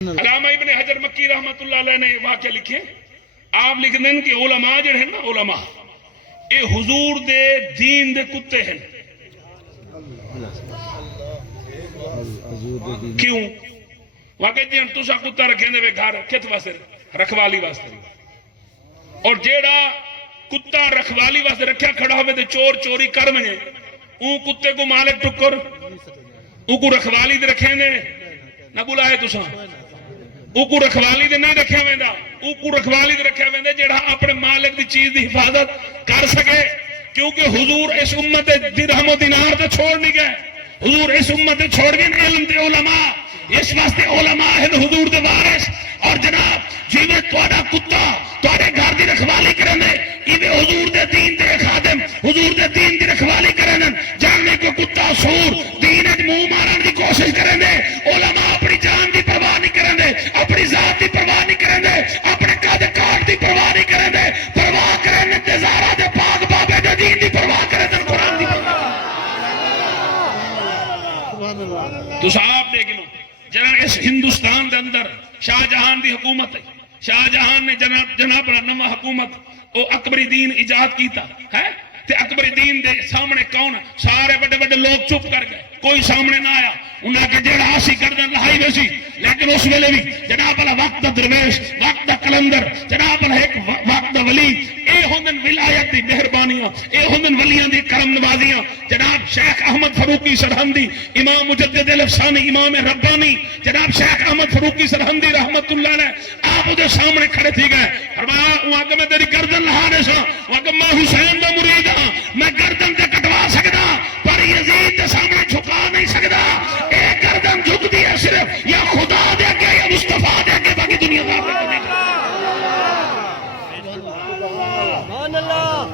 علامہ ابن حجر مکی رحمت اللہ علیہ نے واقعہ لکھے. آپ لکھ دیں کہ علماء جو ہیں نا علماء اے حضور دے دین دے کتے ہیں. کیوں؟ واقعی جی تسا کتا رکھیں دے گھر کت واسطے رکھوالی واسطے. اور جیڑا کتا رکھوالی واسطے رکھیا کھڑا ہوئے تے چور چوری کر منے اون کتے کو مالک ٹکر او کو رکھوالی دے رکھیں دے نہ بلائے تسا او کو رکھوالی دے نہیں رکھیا ویندا او کو رکھوالی دے رکھیا ویندا جیڑا اپنے مالک دی چیز دی حفاظت کر سکے. کیونکہ حضور اس امت درہم و دینار تے چھوڑ نہیں گئے. حضور اس امت چھوڑ گئے علم دے علماء. اس واسطے علماء ہیں حضور دے وارث. اور جناب جیویں تہاڈا کتا تہاڈے گھر دی رکھوالی کرن دے ایویں حضور دے دین دے خادم حضور دے دین دی رکھوالی کرن. جاننے کو کتا سور دین وچ منہ مارن دی کوشش کرن دے. علماء اپنی جان دی پرواہ نہیں کرن دے, اپنی ذات دی پرواہ نہیں کرن دے, اپنے قد کاٹ دی پرواہ نہیں کرن دے. پرواہ کرن تے زہرا دے پاک بابے دے دین دی پرواہ کرن تے قرآن دی پرواہ. تو صاحب دیکھ لو جناب اس ہندوستان دے اندر شاہ جہان دی حکومت ہے. شاہ جہان نے جناب نما حکومت او اکبری دین ایجاد کیتا ہے. تے اکبری دین دے سامنے کون سارے بڑے بڑے لوگ چپ کر گئے, کوئی سامنے نہ آیا. انہاں کے جیڑا آسی گردن لہائی ویسی. لیکن اس ویلے بھی جناب اللہ وقت دا درویش وقت دا کلندر جناب اللہ ایک وقت دا ولی اے ہوندن ولایت دی مہربانیاں اے ہوندن ولیاں دی کرم نوازیاں. جناب شیخ احمد فروقی سرہندی امام مجدد الافسانی امام ربانی جناب شیخ احمد فروقی سرہندی رحمت اللہ علیہ آپ ادھر سامنے کھڑے تھی گئے. فرمایا وہاں کہ میں تیری گردن لہانے سا وہاں کہ میں حسین دا مرید ہاں میں گردن تے کٹوا سکدا پر یزید دے سامنے جھکا نہیں سکدا. اے گردن جھکدی ہے صرف یا خدا دے کے یا مصطفیٰ دے کے باقی دنیا کا سبحان اللہ.